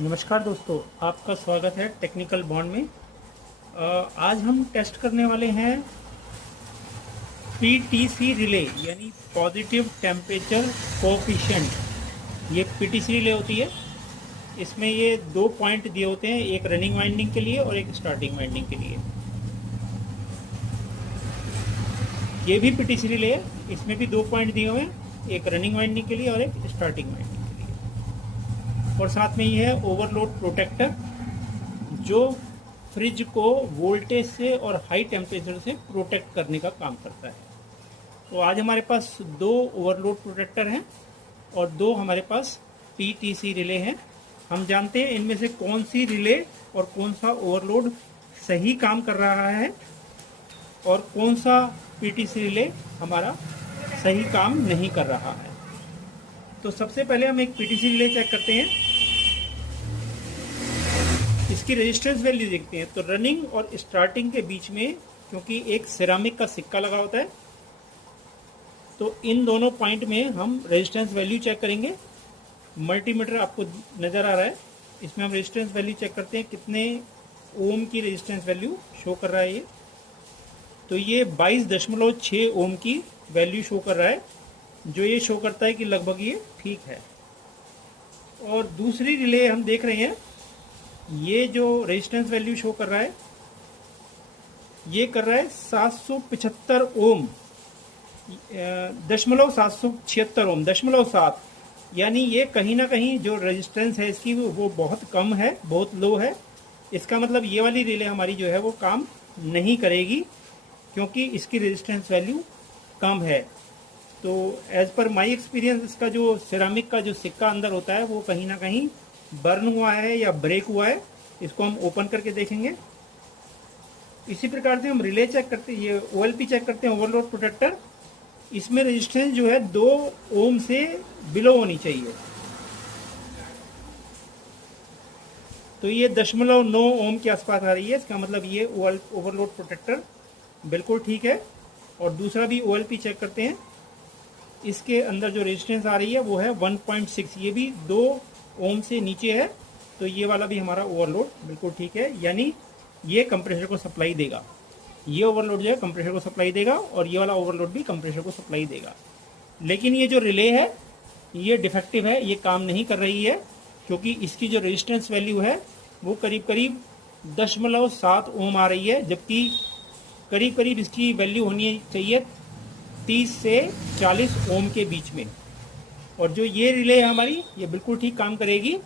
नमस्कार दोस्तों, आपका स्वागत है टेक्निकल बॉन्ड में। आज हम टेस्ट करने वाले हैं पीटीसी रिले यानी पॉजिटिव टेम्परेचर कोफिशिएंट। ये पीटीसी रिले होती है। इसमें ये दो पॉइंट दिए होते हैं, एक रनिंग वाइंडिंग के लिए और एक स्टार्टिंग वाइंडिंग के लिए। ये भी पीटीसी रिले है, इसमें भी दो पॉइंट दिए हुए हैं, एक रनिंग वाइंडिंग के लिए और एक स्टार्टिंग वाइंडिंग के लिए। और साथ में ये है ओवरलोड प्रोटेक्टर, जो फ्रिज को वोल्टेज से और हाई टेम्परेचर से प्रोटेक्ट करने का काम करता है। तो आज हमारे पास दो ओवरलोड प्रोटेक्टर हैं और दो हमारे पास पीटीसी रिले हैं। हम जानते हैं इनमें से कौन सी रिले और कौन सा ओवरलोड सही काम कर रहा है और कौन सा पीटीसी रिले हमारा सही काम नहीं कर रहा है। तो सबसे पहले हम एक पीटीसी रिले चेक करते हैं, इसकी रेजिस्टेंस वैल्यू देखते हैं। तो रनिंग और स्टार्टिंग के बीच में, क्योंकि एक सिरामिक का सिक्का लगा होता है, तो इन दोनों पॉइंट में हम रेजिस्टेंस वैल्यू चेक करेंगे। मल्टीमीटर आपको नज़र आ रहा है, इसमें हम रेजिस्टेंस वैल्यू चेक करते हैं कितने ओम की रेजिस्टेंस वैल्यू शो कर रहा है ये। तो ये 22.6 ओम की वैल्यू शो कर रहा है, जो ये शो करता है कि लगभग ये ठीक है। और दूसरी रिले हम देख रहे हैं, ये जो रेजिस्टेंस वैल्यू शो कर रहा है ये कर रहा है 775 ओम, 776 ओम, 7, यानी ये कहीं ना कहीं जो रेजिस्टेंस है इसकी वो बहुत कम है, बहुत लो है। इसका मतलब ये वाली रिले हमारी जो है वो काम नहीं करेगी, क्योंकि इसकी रेजिस्टेंस वैल्यू कम है। तो एज पर माई एक्सपीरियंस, इसका जो सिरामिक का जो सिक्का अंदर होता है वो कहीं ना कहीं बर्न हुआ है या ब्रेक हुआ है। इसको हम ओपन करके देखेंगे। इसी प्रकार से हम रिले चेक करते हैं, ये ओएलपी चेक करते हैं, ओवरलोड प्रोटेक्टर। इसमें रेजिस्टेंस जो है 2 ओम से बिलो होनी चाहिए। तो ये 0.9 ओम के आसपास आ रही है, इसका मतलब ये ओवरलोड प्रोटेक्टर बिल्कुल ठीक है। और दूसरा भी ओएलपी चेक करते हैं, इसके अंदर जो रेजिस्टेंस आ रही है वो है 1.6, ये भी 2 ओम से नीचे है। तो ये वाला भी हमारा ओवरलोड बिल्कुल ठीक है, यानी ये कंप्रेसर को सप्लाई देगा। ये ओवरलोड जो है कंप्रेसर को सप्लाई देगा और ये वाला ओवरलोड भी कंप्रेसर को सप्लाई देगा। लेकिन ये जो रिले है ये डिफेक्टिव है, ये काम नहीं कर रही है, क्योंकि इसकी जो रेजिस्टेंस वैल्यू है वो करीब करीब 0.7 ओम आ रही है, जबकि करीब करीब इसकी वैल्यू होनी चाहिए 30 से 40 ओम के बीच में। और जो ये रिले है हमारी, ये बिल्कुल ठीक काम करेगी।